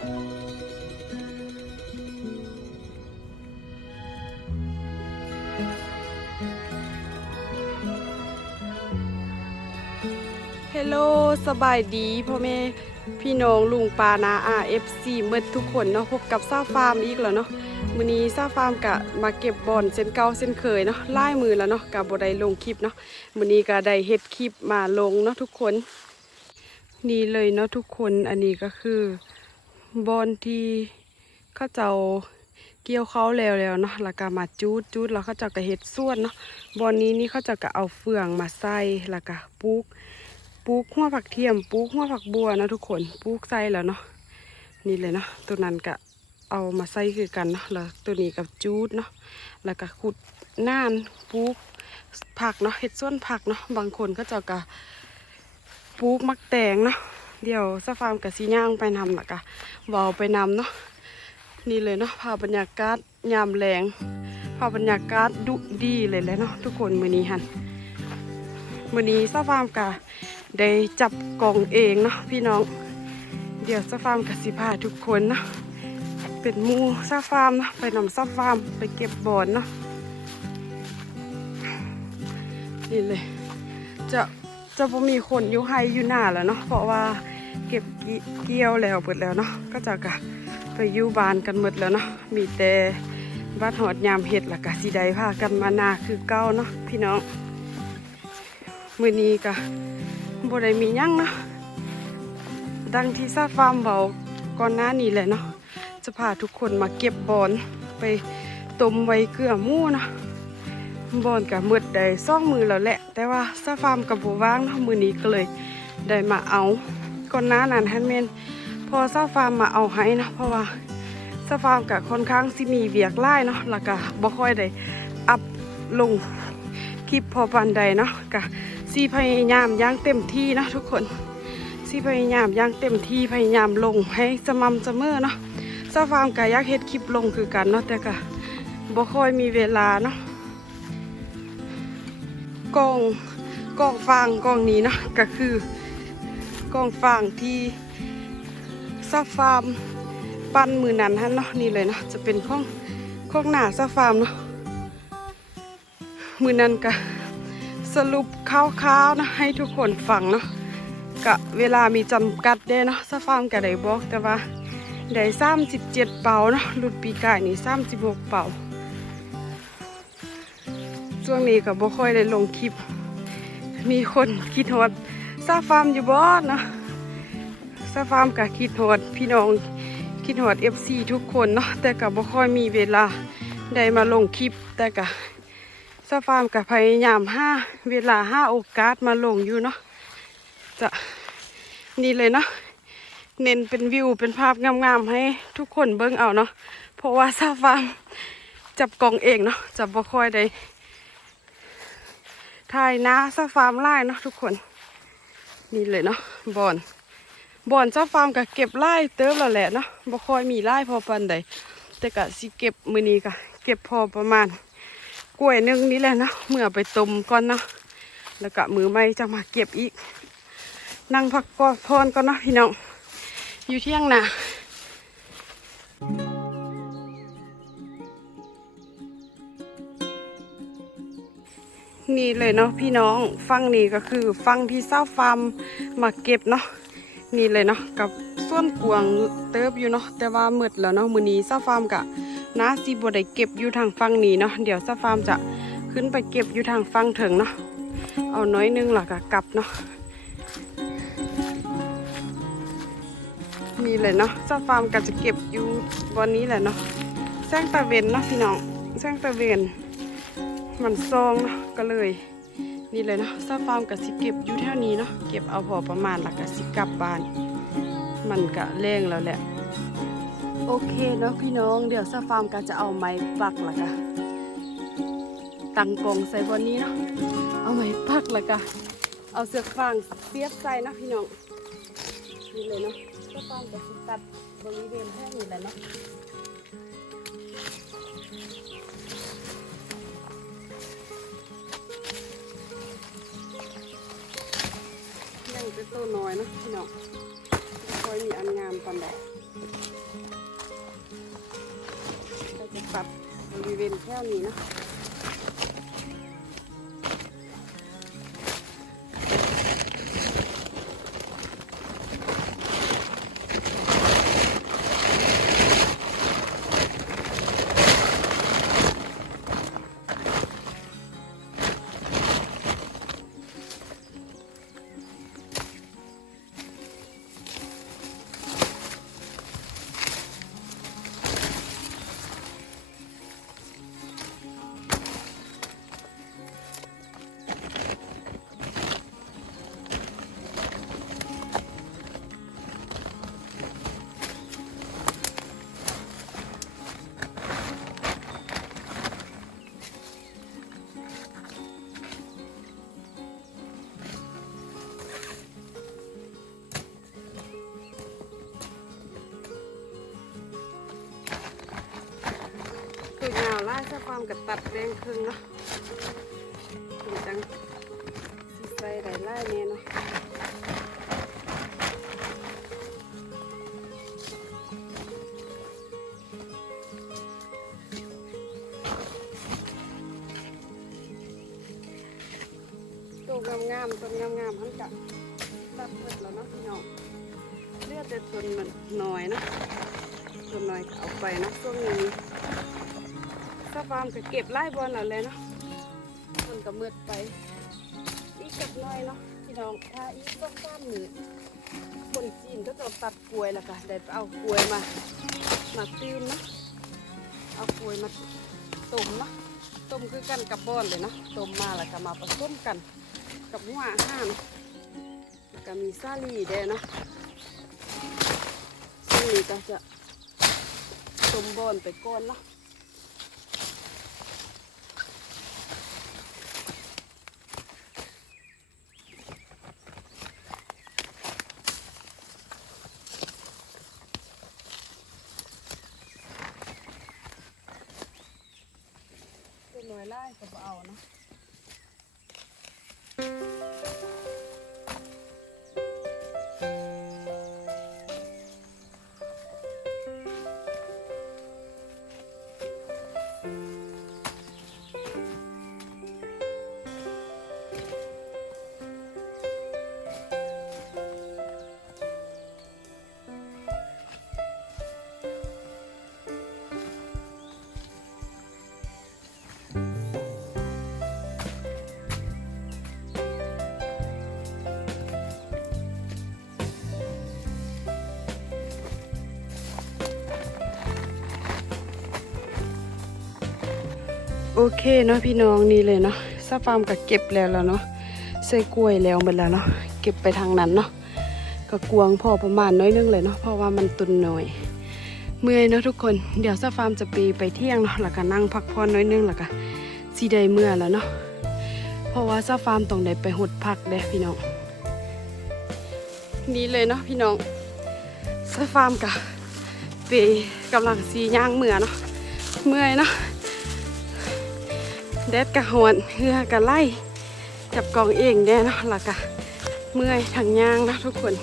เฮลโลสบายดีพ่อแม่พี่น้องลุงปานาอาเอฟซีเมื่อทุกคนเนาะพบกับซาฟาร์มอีกแล้วเนาะมื้อนี้ซาฟาร์มกะมาเก็บบอลเส้นเก่าเส้นเคยเนาะไล่มือแล้วเนาะกะบ่ได้ลงคลิปเนาะมื้อนี้ก็ได้เฮ็ดคลิปมาลงเนาะทุกคน นี่เลยเนาะทุกคนอันนี้ก็คือ บอนที่เขาเจ้าเกี่ยวเขาแล้วแล้วเนาะแล้วก็มาจูดจูดแล้วเขาเจ้าก็เฮ็ดส่วนเนาะบอนนี้นี่เขาเจ้าก็เอาเฟืองมาใส่แล้วก็ปลูกปลูกหัวผักเทียมปลูกหัวผักบัวนะทุกคนปลูกใส่แล้วเนาะนี่เลยเนาะตัวนั้นก็เอามาใส่คือกันเนาะแล้วตัวนี้กับจูดเนาะแล้วก็ขุดน่านปลูกผักเนาะเห็ดส่วนผักเนาะบางคนก็จะกะปลูกมักแตงเนาะ เดี๋ยวสฟาร์มกับซีย่างไปนำละกะเวาไปนำเนาะนี่เลยเนาะภาพบรรยากาศยามแรงภาพบรรยากาศดุดีเลยแหละเนาะทุกคนมือนี้หันมือนี้สฟาร์มกะได้จับกล่องเองเนาะพี่น้อง เดี๋ยวซาฟาร์มกับสิพาทุกคนเนาะเป็นมูซาฟาร์มเนาะไปนำซาฟาร์มไปเก็บบอนเนาะนี่เลย จะจะบ่มีคนอยู่ไฮอยู่หน้าแล้วเนาะเพราะว่า เก็บเกี่ยวแล้วเปิดแล้วเนาะก็จะกะไปยูบานกันหมดแล้วเนาะมีแต่บ้านหอดยามเห็ดและกะสีใดพากันมานาคือเก้าเนาะพี่น้องมือนี้กะบ่ได้มียั่งเนาะดังที่ซาฟาร์มเบาก่อนหน้านี้แหละเนาะจะพาทุกคนมาเก็บบอนไปต้มไว้เกลือมูเนาะบอนกับมืดได้ซ่องมือแล้วแหละ แต่ว่าซาฟาร์มกับบัว่างเนาะมือนี้ก็เลยได้มาเอา ก่อนหน้านั้นฮันเมนพอซาฟาร์มมาเอาให้เนาะเพราะว่าซาฟาร์มกับค่อนข้างสิมีเวียกไล่เนาะแล้วก็บ่ค่อยได้อัพลงคลิปพอปันใดเนาะกะซีพยายามย่างเต็มที่นะทุกคนซีพยายามย่างเต็มที่พยายามลงให้สม่ำเสมอเนาะซาฟาร์มก็อยากเฮ็ดคลิปลงคือกันเนาะแต่ก็บ่ค่อยมีเวลาเนาะกล้องกล้องฟางกล้องนี้เนาะก็คือ กองฟางที่ซาฟาร์มปั้นมือนั้นฮะเนาะนี่เลยเนาะจะเป็นข้องข้องหน้าซาฟาร์มเนาะมือนั้นก็สรุปคร่าวๆนะให้ทุกคนฟังเนาะกะเวลามีจำกัดเด้เนาะสฟาร์มกะได้บอกแต่ว่าได้สามสิบเจ็ดเป่าเนาะรุ่นปีกายนี่สามสิบหกเป่าช่วงนี้ก็บ่ค่อยได้ลงคลิป มีคนคิดฮอด ซาฟาร์มอยู่บ่เนาะซาฟาร์มกะคิดฮอดพี่น้องคิดฮอด FC ทุกคนเนาะแต่ก็บ่ค่อยมีเวลาได้มาลงคลิปแต่ก็ซาฟาร์มกับพยายามห้าเวลาห้าโอกาสมาลงอยู่เนาะจะนี่เลยเนาะเน้นเป็นวิวเป็นภาพงามๆให้ทุกคนเบิ่งเอาเนาะเพราะว่าซาฟาร์มจับกล่องเองเนาะจะบ่ค่อยได้ถ่ายน้าซาฟาร์มไล่เนาะทุกคน นี่เลยเนาะบอนบอนเจ้าฟาร์มก็เก็บไล่เติมแล้วแหละเนาะบ่ค่อยมีไล่พอปันใดแต่ก็สิเก็บมือนี้ก็เก็บพอประมาณ กล้วยหนึงนี่แหละเนาะเมื่อไปต้มก่อนเนาะแล้วก็มือไม่จะมาเก็บอีก นั่งพักก่อนพรก่อนเนาะพี่น้องอยู่เที่ยงนะ นี่เลยเนาะพี่น้องฟังนี่ก็คือฟังที่เศร้าฟาร์มมาเก็บเนาะนี่เลยเนาะกับส่วนกวางเติบอยู่เนาะแต่ว่ามืดแล้วเนาะมือนี้เศร้าฟาร์มกะนาซีบได้เก็บอยู่ทางฝั่งนี้เนาะเดี๋ยวซาฟาร์มจะขึ้นไปเก็บอยู่ทางฝั่งถึงเนาะเอาน้อยนึงหล่ะก็กลับเนาะนี่เลยเนาะซาฟาร์มก็จะเก็บอยู่บนนี้แหละเนาะแซงตะเวนเนาะพี่น้องแซงตะเวน มันซองเนาะก็เลย นี่เลยเนาะซาฟาร์มก็สิเก็บอยู่แถวนี้เนาะเก็บเอาพอประมาณหลักก็สิกลับบ้าน มันก็แรงแล้วแหละ โอเคเนาะพี่น้องเดี๋ยวซาฟาร์มก็จะเอาไม้ปักละกะตังกรงใส่บนนี้เนาะเอาไม้ปักละกะเอาเสือกฟางเสียบใส่นะพี่น้องนี่เลยเนาะซาฟาร์มก็สิตัดบริเวณแค่นี้แหละเนาะ อยนะพี่น้องไม่ค่อยมีอันงามตอนใดเราจะปรับบริเวณแค่นี้นะ ความกับตัดแรงครึ่งเนาะถึงจังสิใส่ได้ไล่เนี่ยเนาะตัวงามๆต้นงามๆมันกะตัดหมดแล้วเนาะพี่น้องเลือดแต่ต้นมันน้อยนะต้นน้อยเอาไปนะช่วงนี้ ถ้าฟาร์มก็เก็บไล่บอลเอาเลยเนาะมันก็มืดไป อีกจักหน้อยเนาะพี่น้องถ้าอีกก็ฟ้ามมือคนจีนก็จะตัดกล้วยล้วก็ได้เอากล้วยมา มาตีนนะเอากล้วยมาต้มนะต้มคือกันกับบอนเลยนะต้มมาแล้วก็มาผสมกัน กับหัวอาหารแล้วก็มีซาลีแดงเนาะซึ่งก็จะต้มบอนไปก่อนเนาะ เป็นหน่วย ไล่ก็บ่เอาเนาะ โอเคเนาะพี่น้องนี่เลยเนาะซาฟาร์มก็เก็บแล้วแล้วเนาะใส่กล้วยแล้วหมดแล้วเนาะเก็บไปทางนั้นเนาะก็กวางพอประมาณน้อยนึงเลยเนาะเพราะว่ามันตุนน้อยเมื่อยเนาะทุกคนเดี๋ยวซาฟาร์มจะไปไปเที่ยงเนาะแล้วก็นั่งพักผ่อนน้อยนึงแล้วก็สีได้เมื่อแล้วเนาะเพราะว่าซาฟาร์มต้องได้ไปหดพักเด้พี่น้องนี่เลยเนาะพี่น้องซาฟาร์มกับไปกำลังสีย่างเมื่อเนาะเมื่อยเนาะ แดดกะหอนเหือกะไล่จับกองเองแน่เนาะแล้วกะเมื่อยทางย่างเนาะทุกคน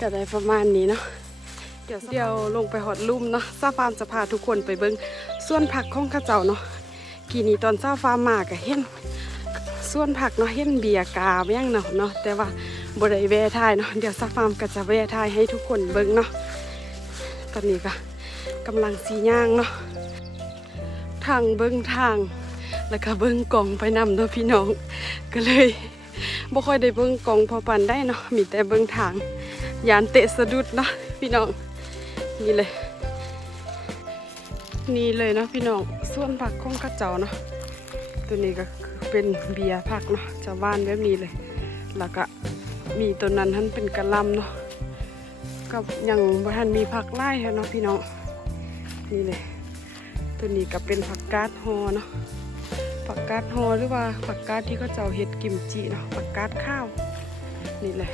ก็ได้ประมาณนี้เนาะเดี๋ยวเดี๋ยวลงไปหอดลุ่มเนาะซาฟาร์มจะพาทุกคนไปเบิ้งส่วนผักของข้าเจ้าเนาะกีนี้ตอนซาฟาร์มมากะเห็นส่วนผักเนาะเห็นเบียร์กาแย่งเนาะเนาะแต่ว่าบริเวทายเนาะเดี๋ยวซาฟาร์มก็จะแวะทายให้ทุกคนเบิ้งเนาะตอนนี้ก็กำลังสีย่างเนาะ ทางเบิ้งทาง แล้วก็เบิ้งกล่องไปนำเนาะพี่น้อง ก็เลยบ่ค่อยได้เบิ้งกล่องพอปันได้เนาะมีแต่เบิ้งทางยานเตะสะดุดเนาะพี่น้องนี่เลย นี่เลยเนาะพี่น้องส่วนผักของข้าเจ้าเนาะตัวนี้ก็คือเป็นเบียร์ผักเนาะชาวบ้านแบบนี้เลย แล้วก็มีตัวนั้นท่านเป็นกระลำเนาะกับยังบ่ทันมีผักไล่เนาะพี่น้องนี่เลย ตัวนี้ก็เป็นผักกาดฮอเนาะผักกาดฮอหรือว่าผักกาดที่เขาเจ้าเฮ็ดกิมจิเนาะผักกาดข้าว นี่แหละ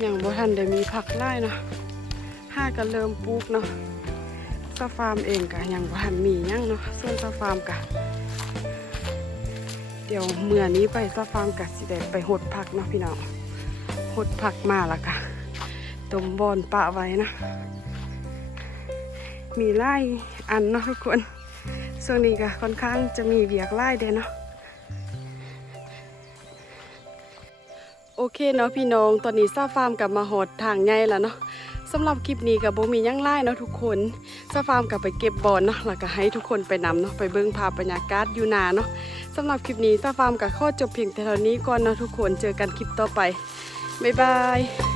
อย่างบ่ทันได้มีผักไล่เนาะห้าก็เริ่มปลูกเนาะซาฟาร์มเองก็ยังบ่ทันมีหยังเนาะส่วนซาฟาร์มก็เดี๋ยวเมื่อนี้ไปซาฟาร์มก็สิได้ไปหดผักเนาะพี่น้องหดผักมาละก็ต้มบอนปะไว้นะมีไล่ อันเนาะทุกคนช่วงนี้ก็ค่อนข้างจะมีเบียกไล่เด้เนาะโอเคเนาะพี่น้องตอนนี้ซาฟาร์มกลับมาหดทางใหญ่แล้วเนาะสำหรับคลิปนี้กับโบมีหยังไล่เนาะทุกคนซาฟาร์มกลับไปเก็บบอลเนาะแล้วก็ให้ทุกคนไปนำเนาะไปเบิ้งภาพบรรยากาศอยู่นาเนาะสำหรับคลิปนี้ซาฟาร์มกับข้อจบเพียงแต่เท่านี้ก่อนเนาะทุกคนเจอกันคลิปต่อไปบ๊ายบาย